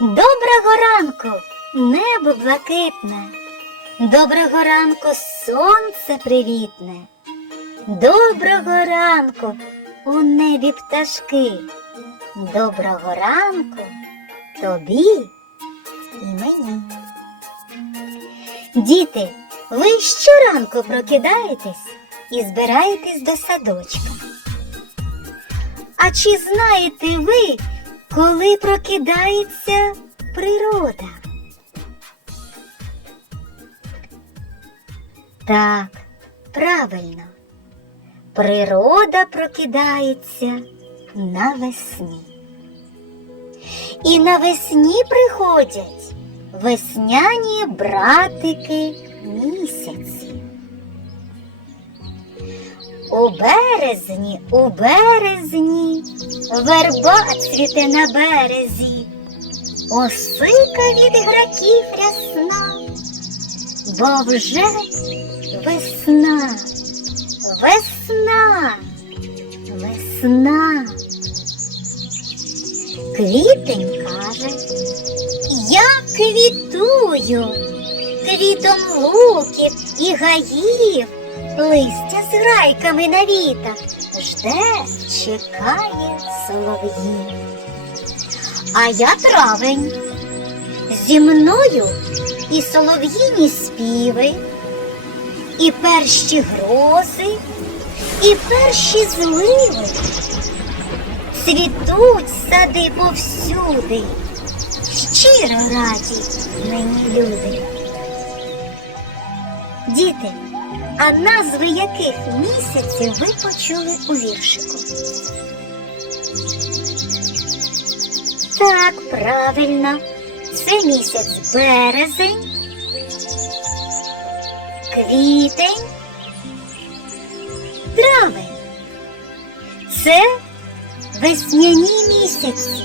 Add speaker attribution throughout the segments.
Speaker 1: Доброго ранку, небо блакитне, доброго ранку, сонце привітне, доброго ранку у небі пташки, доброго ранку тобі і мені. Діти, ви щоранку прокидаєтесь і збираєтесь до садочка. А чи знаєте ви, коли прокидається природа? Так, правильно. Природа прокидається навесні. І навесні приходять весняні братики місяці. У березні, у березні, верба цвіте на березі, осика від граків рясна, бо вже весна, весна, весна. Квітень каже, я квітую, квітом луків і гаїв, листя з грайками на вітах, жде, чекає солов'їв. А я травень, зі мною і солов'їні співи, і перші грози, і перші зливи. Цвітуть сади повсюди, щиро раді мені люди. Діти, а назви яких місяців ви почули у віршику? Так, правильно, це місяць березень, квітень, травень. Це весняні місяці.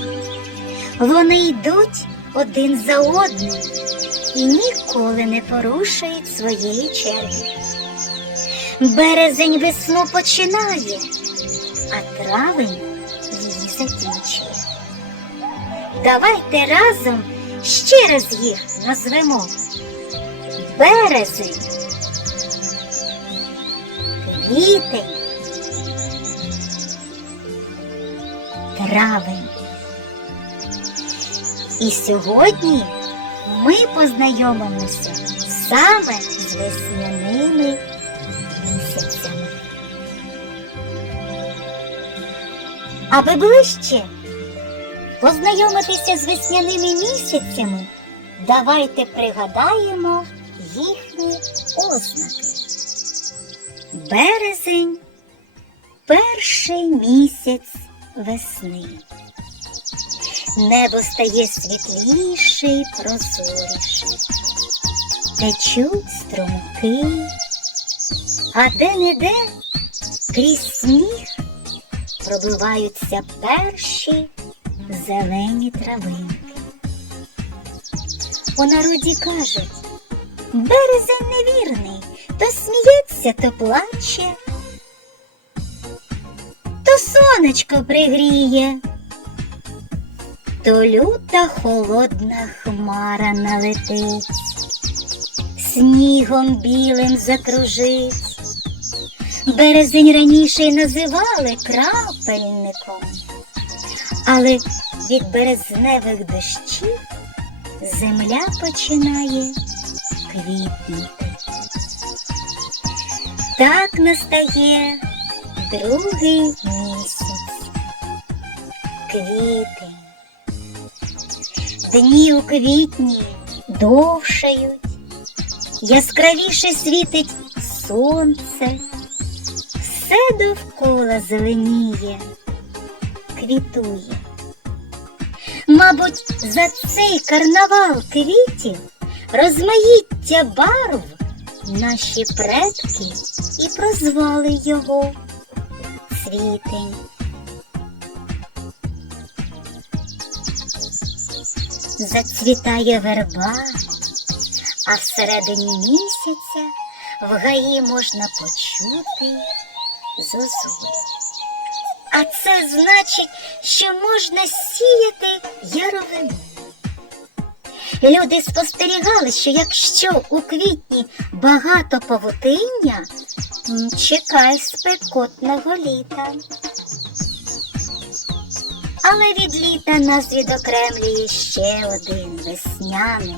Speaker 1: Вони йдуть один за одним і ніколи не порушують своєї черги. Березень весну починає, а травень її закінчує. Давайте разом ще раз їх назвемо. Березень, квітень, травень. І сьогодні ми познайомимося саме з весняними Аби ближче познайомитися з весняними місяцями, давайте пригадаємо їхні ознаки. Березень перший місяць весни. Небо стає світліше й прозоріше. Течуть струмки, а де-не-де крізь сніг пробиваються перші зелені травинки. У народі кажуть, березень невірний, то сміється, то плаче, то сонечко пригріє то люта холодна хмара налетить, снігом білим закружить. Березень раніше й називали крапельником, але від березневих дощів земля починає квітнути. Так настає другий місяць, квітень. Дні у квітні довшають, яскравіше світить сонце, все довкола зеленіє, квітує. Мабуть, за цей карнавал квітів, розмаїття барв наші предки і прозвали його цвітень. Зацвітає верба, а всередині місяця в гаї можна почути зозулю. А це значить, що можна сіяти яровину. Люди спостерігали, що якщо у квітні багато павутиння, чекай спекотного літа. Але від літа нас відокремлює ще один весняний,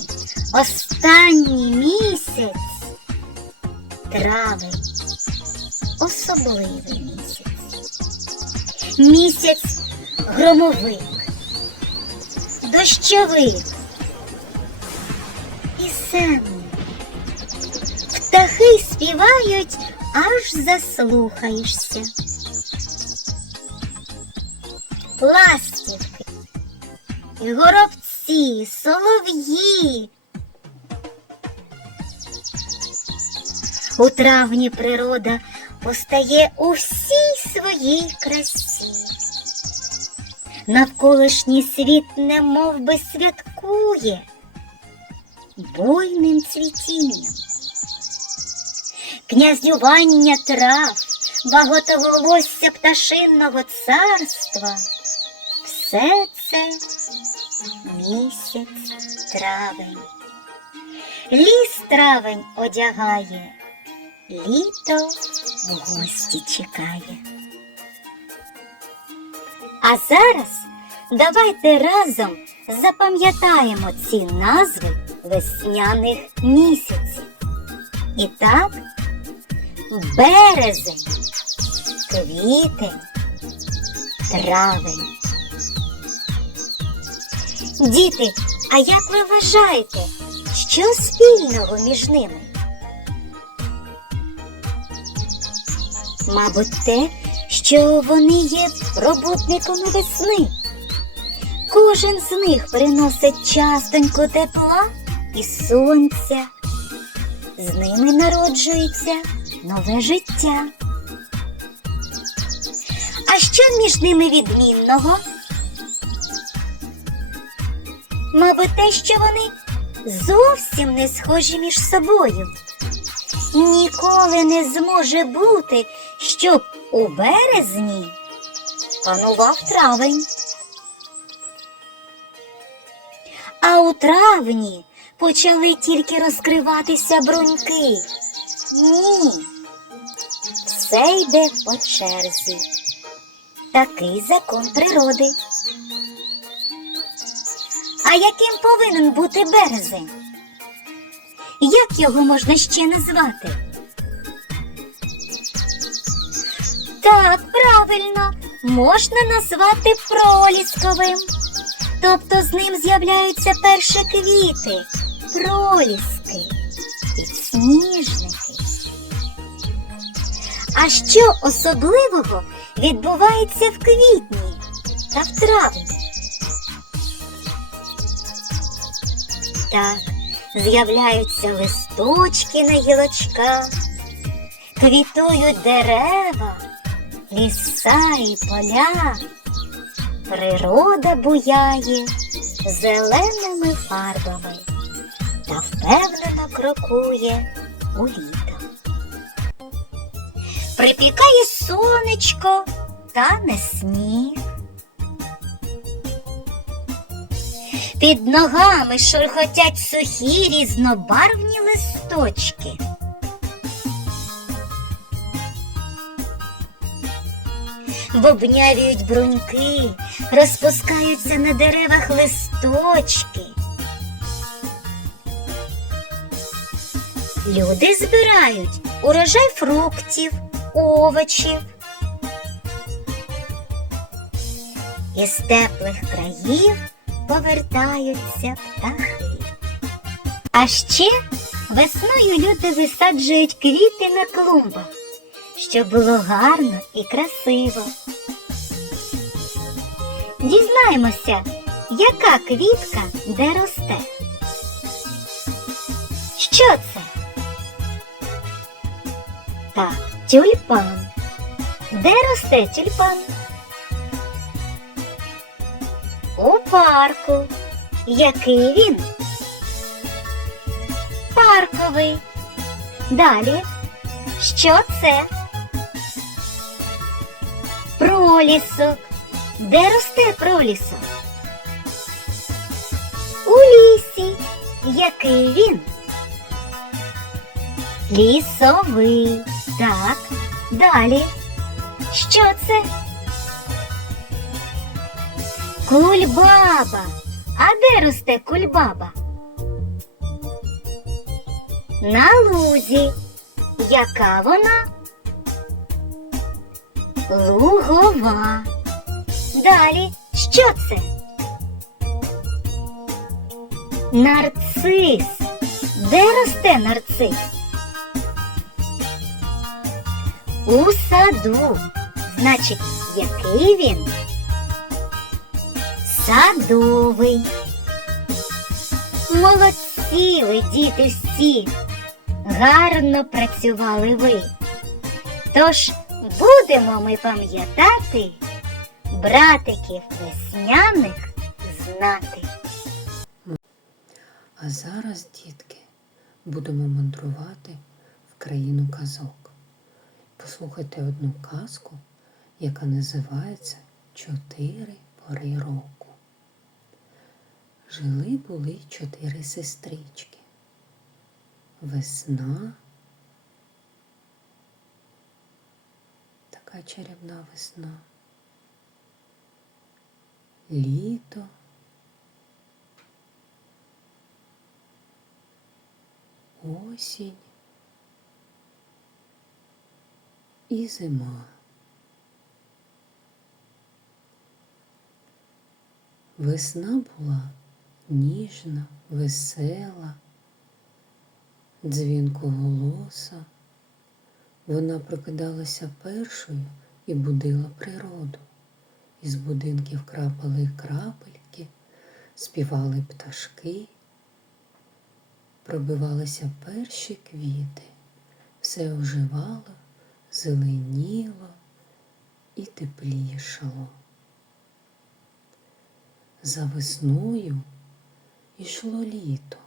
Speaker 1: останній місяць травень. Особливий місяць. Місяць громовик, дощовик, пісенний. Птахи співають, аж заслухаєшся. Ластівки, горобці, солов'ї. У травні природа постає у всій своїй красі. Навколишній світ немов би святкує буйним цвітінням. Князювання трав, багатоголосся пташинного царства. Все це місяць травень. Ліс травень одягає, літо в гості чекає. А зараз давайте разом запам'ятаємо ці назви весняних місяців. І так, березень, квітень, травень. Діти, а як ви вважаєте, що спільного між ними? Мабуть, те, що вони є роботниками весни. Кожен з них приносить частонько тепла і сонця. З ними народжується нове життя. А що між ними відмінного? Мабуть, те, що вони зовсім не схожі між собою. Ніколи не зможе бути, щоб у березні панував травень. А у травні почали тільки розкриватися бруньки. Ні, все йде по черзі. Такий закон природи. А яким повинен бути березень? Як його можна ще назвати? Так, правильно, можна назвати пролісковим. Тобто з ним з'являються перші квіти, проліски, підсніжники. А що особливого відбувається в квітні та в травні? Так, з'являються листочки на гілочках, квітують дерева, ліса і поля. Природа буяє зеленими фарбами та впевнено крокує у літо. Припікає сонечко та не сніг. Під ногами шурхотять сухі різнобарвні листочки. Бобнявіють бруньки, розпускаються на деревах листочки. Люди збирають урожай фруктів, овочів. Із теплих країв повертаються птахи. А ще весною люди висаджують квіти на клумбах, щоб було гарно і красиво. Дізнаємося, яка квітка де росте. Що це? Так, тюльпан. Де росте тюльпан? У парку. Який він? Парковий. Далі. Що це? Пролісок. Де росте пролісок? У лісі. Який він? Лісовий. Так. Далі. Що це? Кульбаба. А де росте кульбаба? На лузі. Яка вона? Лугова. Далі. Що це? Нарцис. Де росте нарцис? У саду. Значить, який він? Садовий. Молодці ви, діти всі. Гарно працювали ви. Тож будемо ми пам'ятати братиків весняних знати.
Speaker 2: А зараз, дітки, будемо мандрувати в країну казок. Послухайте одну казку, яка називається Чотири пори року. Жили були чотири сестрички. Весна. Така чарівна весна. Літо. осінь і зима. Весна була ніжна, весела, дзвінкоголоса. Вона прокидалася першою і будила природу. Із будинків крапали крапельки, співали пташки пробивалися перші квіти, все оживало, зеленіло і теплішало. За весною йшло літо,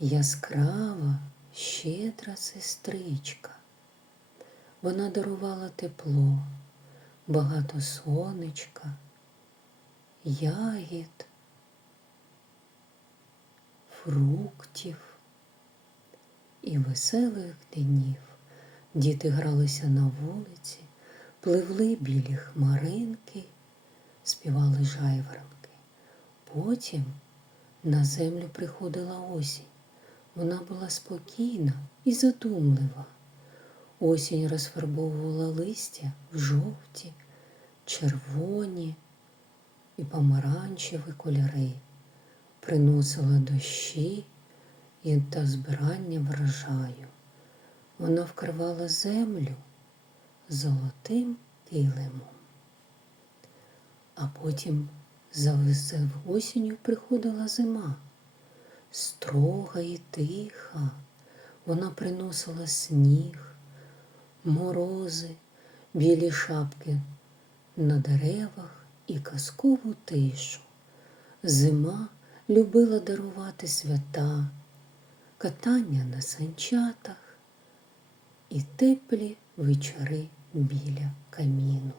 Speaker 2: яскрава, щедра сестричка. Вона дарувала тепло, багато сонечка, ягід фруктів і веселих днів. Діти гралися на вулиці, пливли білі хмаринки, співали жайворонки. Потім на землю приходила осінь. Вона була спокійна і задумлива. Осінь розфарбовувала листя в жовті, червоні і помаранчеві кольори приносила дощі і та збирання врожаю. Вона вкривала землю золотим килимом. А потім за осінню приходила зима, строга і тиха. Вона приносила сніг, морози, білі шапки на деревах і казкову тишу. Зима любила дарувати свята, катання на санчатах і теплі вечори біля каміну.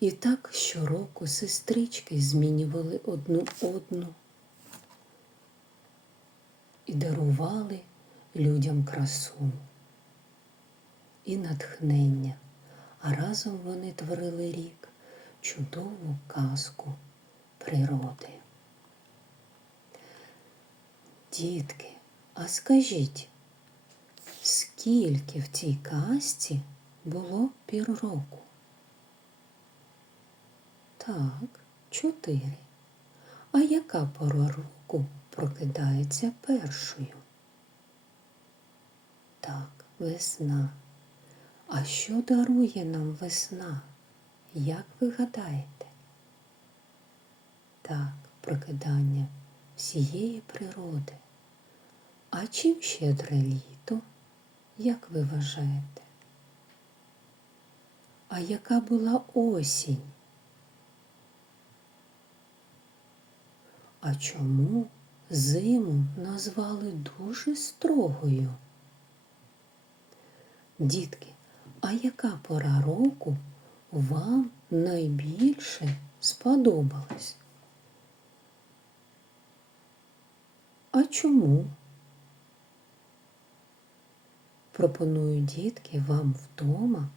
Speaker 2: І так щороку сестрички змінювали одну одну і дарували людям красу і натхнення, а разом вони творили рік чудову казку природи. Дітки, а скажіть, скільки в цій казці було пір року? Так, чотири. А яка пора року прокидається першою? Так, весна. А що дарує нам весна? Як ви гадаєте? Так, прокидання всієї природи. А чим щедре літо, як ви вважаєте? А яка була осінь? А чому зиму назвали дуже строгою? Дітки, а яка пора року вам найбільше сподобалась? А чому? Пропоную дітки вам вдома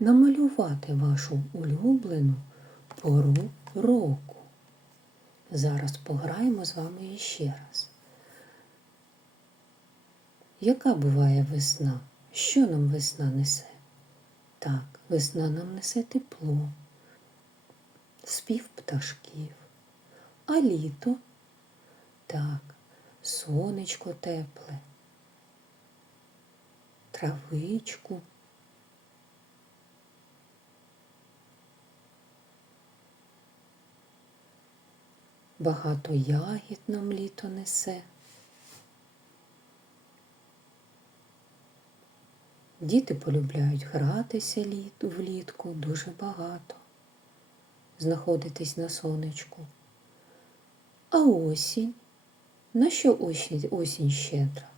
Speaker 2: намалювати вашу улюблену пору року. Зараз пограємо з вами іще раз. Яка буває весна? Що нам весна несе? Так, весна нам несе тепло, спів пташків, а літо так, сонечко тепле, травичку. Багато ягід нам літо несе. Діти полюбляють гратися літ, влітку дуже багато, знаходитись на сонечку. А осінь? На що осінь, осінь щедра?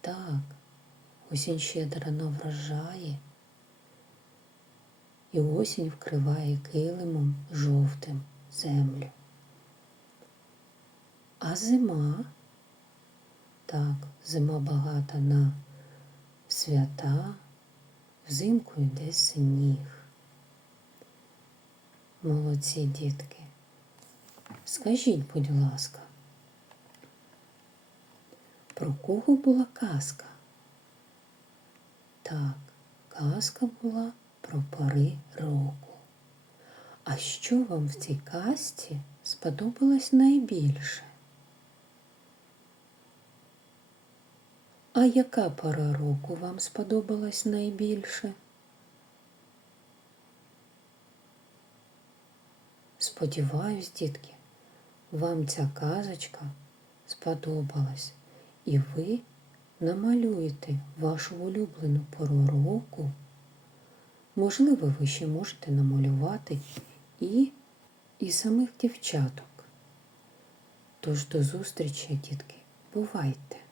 Speaker 2: Так, осінь щедра на врожаї. І осінь вкриває килимом жовтим землю. А зима? Так, зима багата на свята, взимку йде сніг. Молодці дітки. Скажіть, будь ласка, про кого була казка? Так, казка була про пори року. А що вам в цій казці сподобалось найбільше? А яка пора року вам сподобалась найбільше? Сподіваюсь, дітки, вам ця казочка сподобалась, і ви намалюєте вашу улюблену пору року. Можливо, ви ще можете намалювати і, і самих дівчаток. Тож до зустрічі, дітки, бувайте!